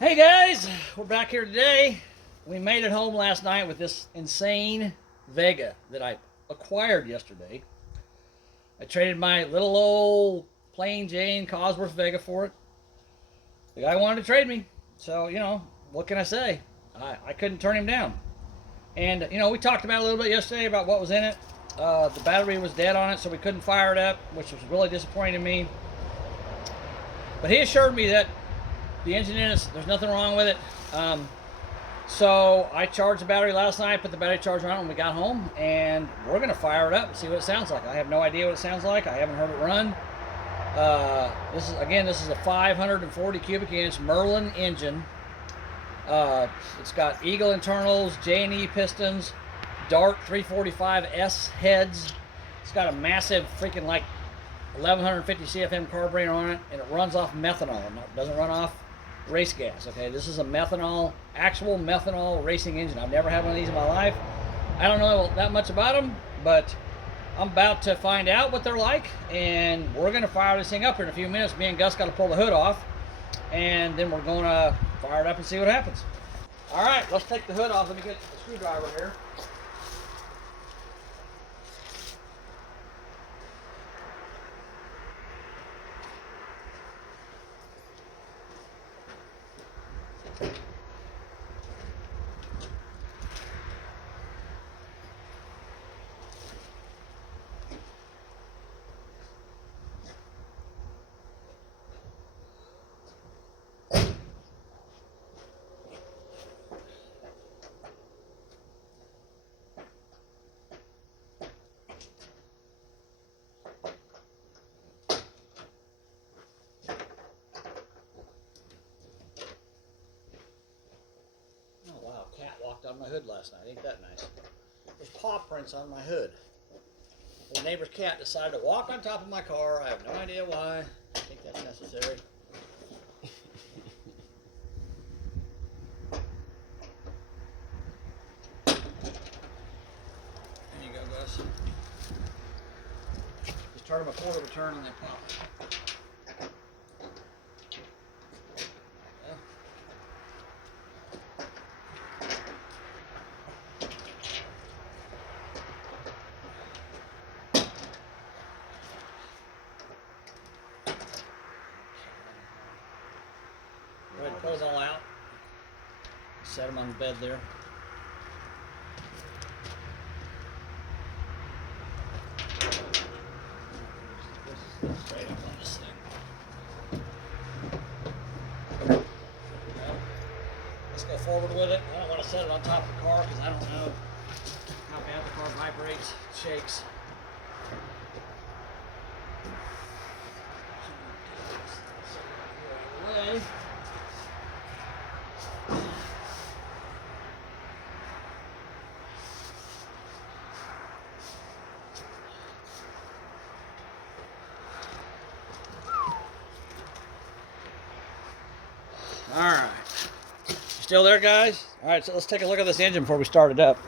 Hey guys, we're back here today. We made it home last night with this insane Vega that I acquired yesterday. I traded my little old plain Jane Cosworth Vega for it. The guy wanted to trade me, so what can I say? I couldn't turn him down. And we talked about it a little bit yesterday about what was in it. The battery was dead on it, so we couldn't fire it up, which was really disappointing to me. But he assured me that the engine in it, there's nothing wrong with it. So I charged the battery last night, put the battery charger on when we got home, and we're going to fire it up and see what it sounds like. I have no idea what it sounds like. I haven't heard it run. This is a 540 cubic inch Merlin engine. It's got Eagle internals, J&E pistons, Dart 345S heads. It's got a massive freaking 1150 CFM carburetor on it, and it runs off methanol. It doesn't run off race gas. Okay, this is a actual methanol racing engine. I've never had one of these in my life. I don't know that much about them, but I'm about to find out what they're like, and we're going to fire this thing up here in a few minutes. Me and Gus got to pull the hood off, and then we're going to fire it up and see what happens. All right, let's take the hood off. Let me get the screwdriver here. Cat walked on my hood last night. Ain't that nice? There's paw prints on my hood. The neighbor's cat decided to walk on top of my car. I have no idea why. I think that's necessary. There you go, Gus. Just turn them a quarter of a turn and they pop. Go ahead and pull it all out. Set them on the bed there. Straight up on this thing. Let's go forward with it. I don't want to set it on top of the car because I don't know how bad the car vibrates, shakes. Away. All right, still there, guys? All right, so let's take a look at this engine before we start it up.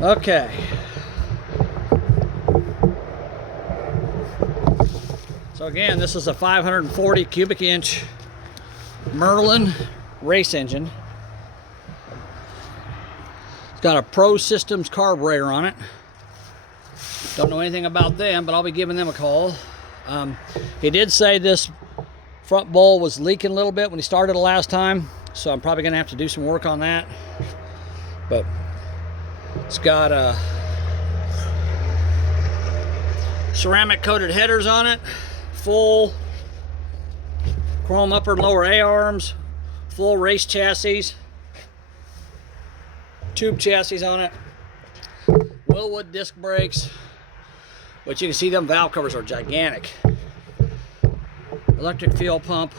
Okay. So again, this is a 540 cubic inch Merlin race engine. It's got a Pro Systems carburetor on it. Don't know anything about them, but I'll be giving them a call. He did say this front bowl was leaking a little bit when he started the last time, so I'm probably going to have to do some work on that. But it's got ceramic coated headers on it, full chrome upper and lower A-arms, full race chassis, tube chassis on it, Willwood disc brakes. But you can see them valve covers are gigantic. Electric fuel pump.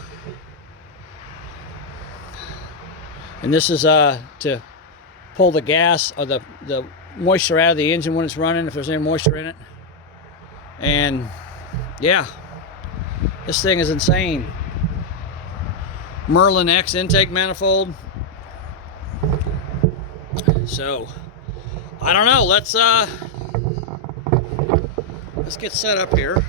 And this is to pull the gas or the moisture out of the engine when it's running, if there's any moisture in it. And yeah, this thing is insane. Merlin X intake manifold. So I don't know, let's get set up here.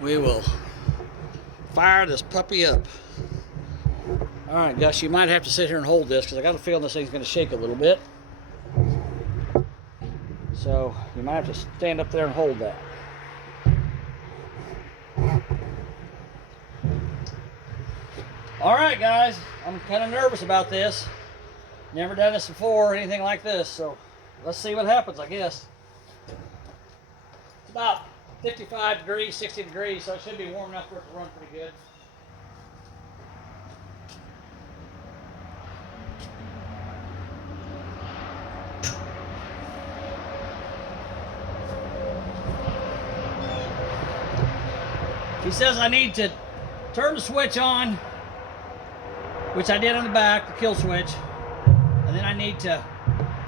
we will fire this puppy up. All right, Gus, you might have to sit here and hold this because I got a feeling this thing's going to shake a little bit. So you might have to stand up there and hold that. All right, guys, I'm kind of nervous about this. Never done this before, anything like this, so let's see what happens, I guess. It's about 55 degrees, 60 degrees, so it should be warm enough for it to run pretty good. He says I need to turn the switch on, which I did on the back, the kill switch, and then I need to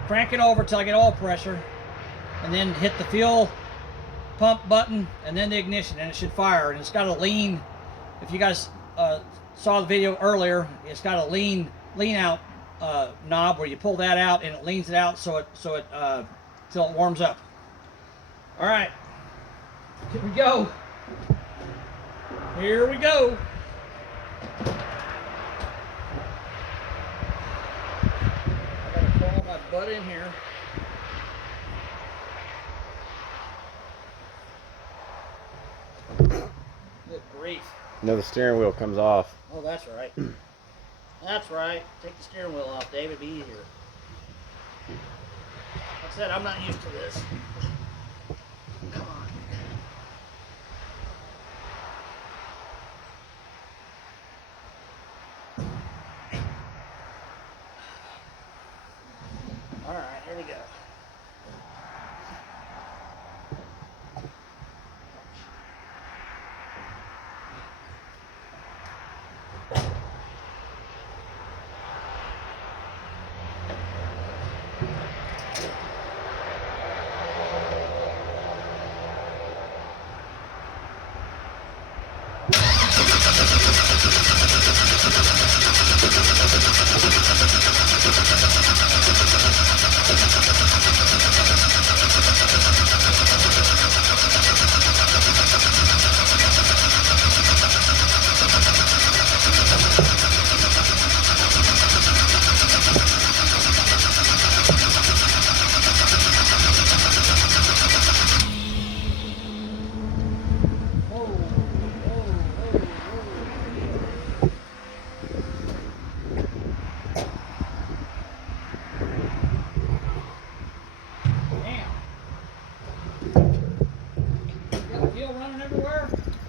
crank it over till I get oil pressure, and then hit the fuel pump button, and then the ignition, and it should fire. And it's got a lean. If you guys saw the video earlier, it's got a lean out knob where you pull that out, and it leans it out so it till it warms up. All right, here we go. Here we go. I gotta crawl my butt in here. Good grief. No, the steering wheel comes off. Oh, that's right. That's right. Take the steering wheel off, Dave. It'd be easier. Like I said, I'm not used to this. Come on. All right, here we go.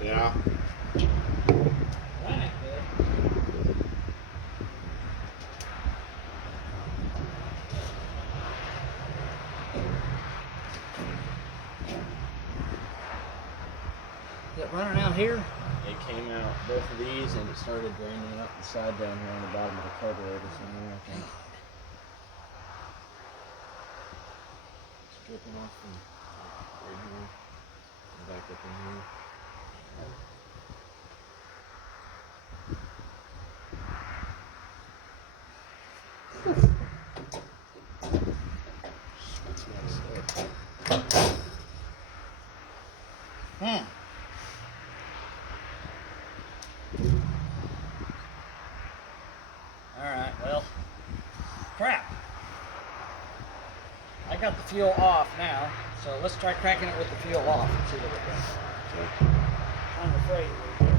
Yeah. That ain't good. Is it running out here? It came out both of these and it started draining up the side down here on the bottom of the carburetor somewhere, I think. It's dripping off from right here and back up in here. Alright, well, crap. I got the fuel off now, so let's try cranking it with the fuel off and see what it does. I'm afraid we're good.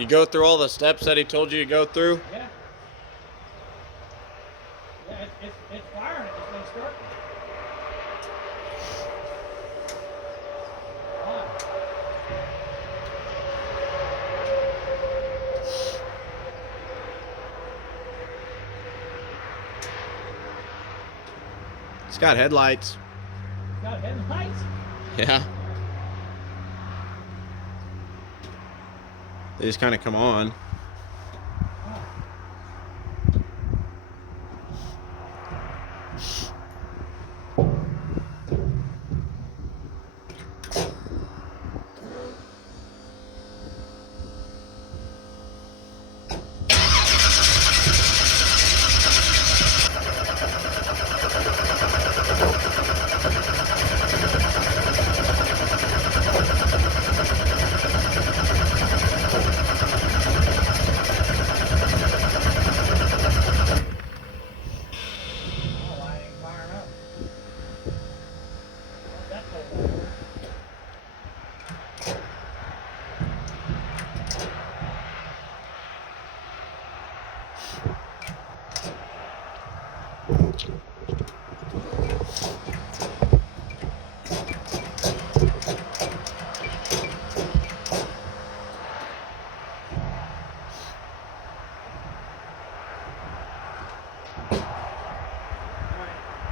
You go through all the steps that he told you to go through? Yeah. Yeah, it's firing. It's been starting. It's got headlights. Got headlights? Yeah. They just kind of come on.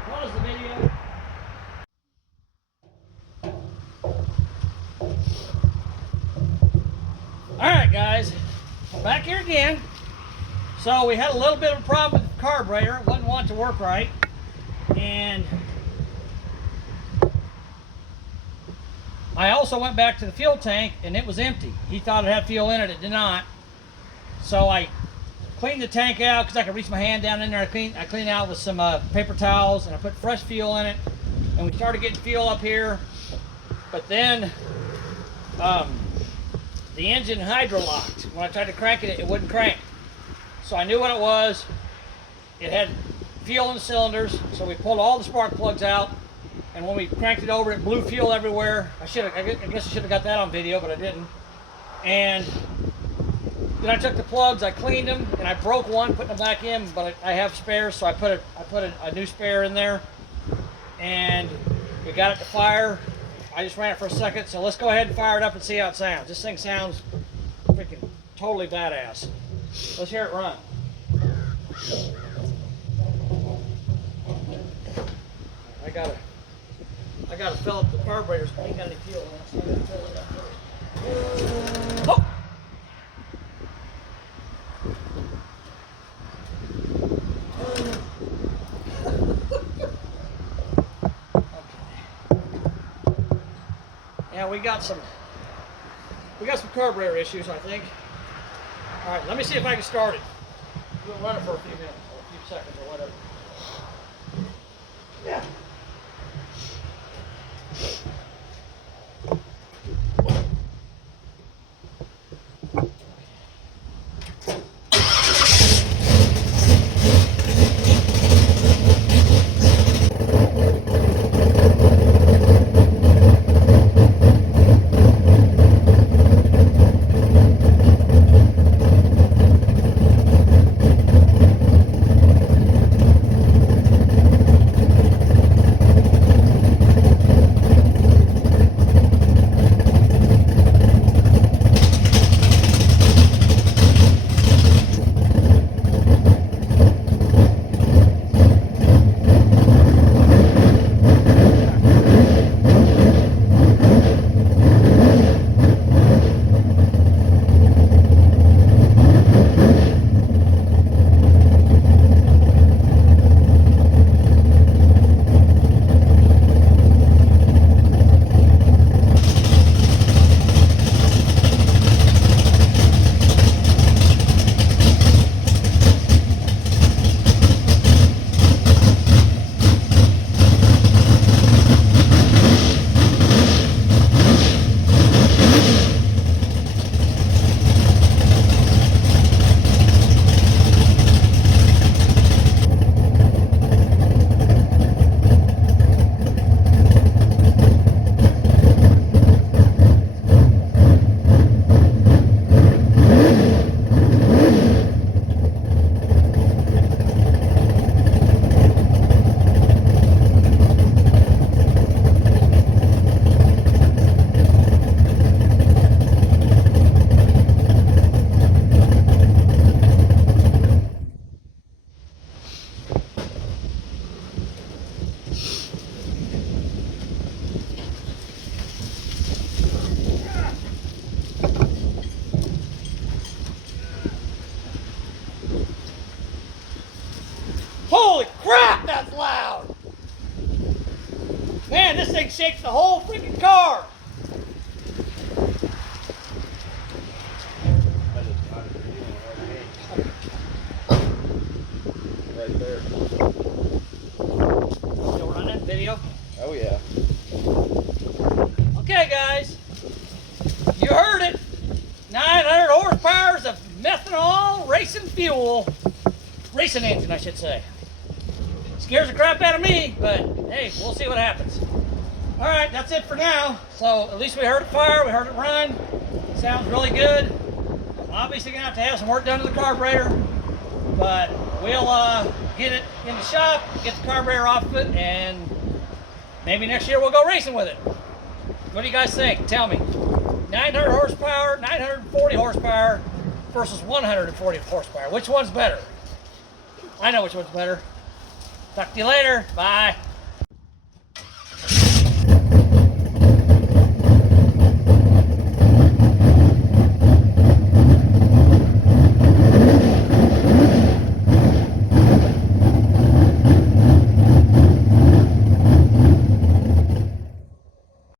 Pause the video. Alright guys, we're back here again. So we had a little bit of a problem with the carburetor. It wasn't wanting to work right. And I also went back to the fuel tank and it was empty. He thought it had fuel in it, it did not. So I cleaned the tank out because I could reach my hand down in there. I cleaned it out with some paper towels and I put fresh fuel in it. And we started getting fuel up here. But then the engine hydro locked. When I tried to crank it, it wouldn't crank. So I knew what it was. It had fuel in the cylinders, so we pulled all the spark plugs out, and when we cranked it over, it blew fuel everywhere. I guess I should have got that on video, but I didn't. And then I took the plugs, I cleaned them, and I broke one, putting them back in, but I have spares, so I put a new spare in there, and we got it to fire. I just ran it for a second, so let's go ahead and fire it up and see how it sounds. This thing sounds freaking totally badass. Let's hear it run. I gotta fill up the carburetors. I ain't got any fuel in it, so I gotta fill it up first. Oh! Yeah, we got some carburetor issues, I think. All right, let me see if I can start it. We'll run it for a few minutes, or a few seconds, or whatever. Yeah. You heard it. 900 horsepower of methanol racing fuel. Racing engine, I should say. Scares the crap out of me, but hey, we'll see what happens. All right, that's it for now. So at least we heard it fire, we heard it run. Sounds really good. Obviously gonna have some work done to the carburetor, but we'll get it in the shop, get the carburetor off of it, and maybe next year we'll go racing with it. What do you guys think? Tell me. 900 horsepower, 940 horsepower versus 140 horsepower. Which one's better? I know which one's better. Talk to you later. Bye.